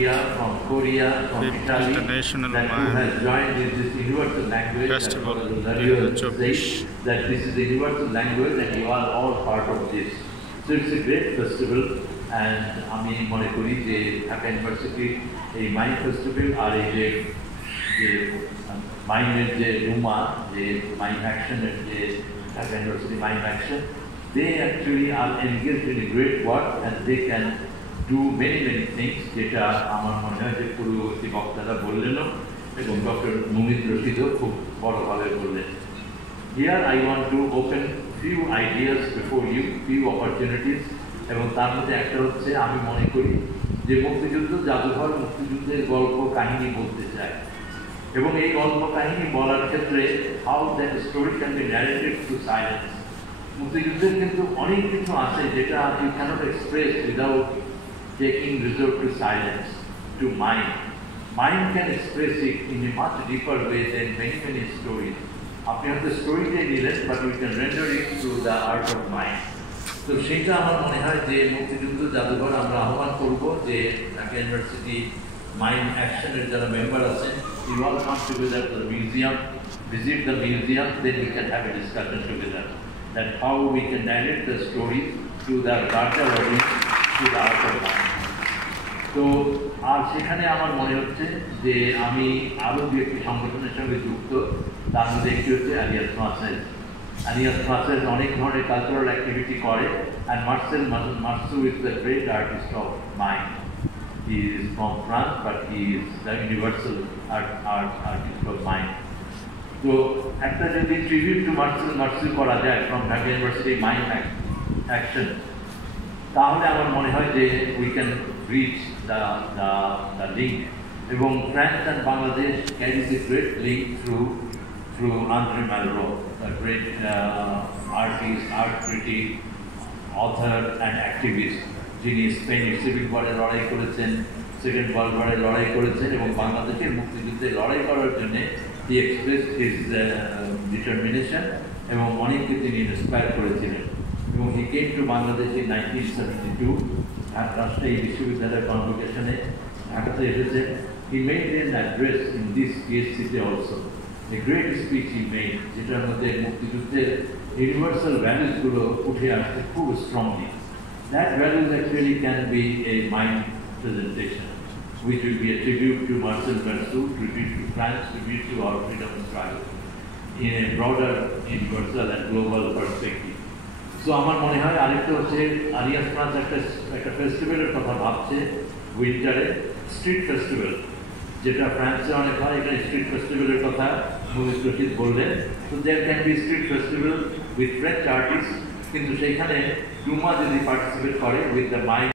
India, from Korea, from Italy, International that who has joined this universal language Festival that this is the universal language and you are all part of this. So it's a great festival and আমি মনে করি যে ঢাকা ইউনিভার্সিটির এই mind festival আর এই যে মাইন্ডের যে রুমা যে মাইন্ড অ্যাকশনের যে Dhaka university mind action they actually are engaged in a great work and they can do many things যেটা আমার মনে হয় যে পূর্ববর্তী বক্তারা বললেনও এবং ডক্টর মুমিত রশিদও খুব বড়ভাবে বললেন। Here I want to open few ideas before you, few opportunities এবং তার মধ্যে একটা হচ্ছে আমি মনে করি যে মুক্তিযুদ্ধ জাদুঘর মুক্তিযুদ্ধের গল্প কাহিনী বলতে চায় এবং এই গল্প কাহিনী বলার ক্ষেত্রে how that story can be narrated through silence. মুক্তিযুদ্ধের কিন্তু অনেক কিছু আছে যেটা you cannot express without taking resort to silence, to mind. Mind can express it in a much deeper way than many stories. আপনি হয়তো স্টোরিতে নিলেন but you can render it through the art of mind. তো সেটা আমার মনে হয় যে মুক্তিযুদ্ধ জাদুঘর আমরা আহ্বান করব যে ঢাকা ইউনিভার্সিটি মাইন্ড অ্যাকশনের যারা মেম্বার আছেন you all come together to the museum, visit the museum, then we can have a discussion together that how we can narrate the story to the larger audience, to the art of mind. তো আর সেখানে আমার মনে হচ্ছে যে আমি আরও দু একটি সংগঠনের সঙ্গে যুক্ত তার মধ্যে একটি হচ্ছে আলিয়াস মার্সেল অনেক ধরনের কালচারাল অ্যাক্টিভিটি করে and Malraux is the great artist of mind he is from France but he is the universal artist of mind তো একটা যদি ট্রিবিউট টু মার্সেল করা যায় from Dhaka university mind action তাহলে আমার মনে হয় যে we can reach the link এবং France and Bangladesh carries a great link through André Malraux, a great artist, art critic, author and activist যিনি স্পেনের সিভিল ওয়ারে লড়াই করেছেন সেকেন্ড ওয়ার্ল্ড ওয়ারে লড়াই করেছেন এবং বাংলাদেশের মুক্তিযুদ্ধে লড়াই করার জন্য he expressed his determination এবং অনেককে তিনি ইন্সপায়ার করেছিলেন এবং he came to Bangladesh in 1972 রাজশাহী বিশ্ববিদ্যালয়ের কনভোকেশনে ঢাকাতে এসেছেন he made an address in this PhD also. A great speech he made, যেটার মধ্যে মুক্তিযুদ্ধের universal values গুলো উঠে আসছে খুব strongly. That values actually can be a mind presentation, which will be a tribute to Marcel Marceau, tribute to France, tribute to our freedom struggle in a broader, universal and global perspective. So আমার মনে হয় আরেকটা হচ্ছে alias France একটা ফেস্টিভ্যালের কথা ভাবছে উইন্টারে স্ট্রিট ফেস্টিভ্যাল যেটা ফ্রান্সে অনেক হয় এখানে স্ট্রিট ফেস্টিভ্যালের কথা মুমিত রশিদ বললেন তো there can be street festival with French artist কিন্তু সেইখানে ডুমা যদি পার্টিসিপেট করে উইথ দ্য মাইন্ড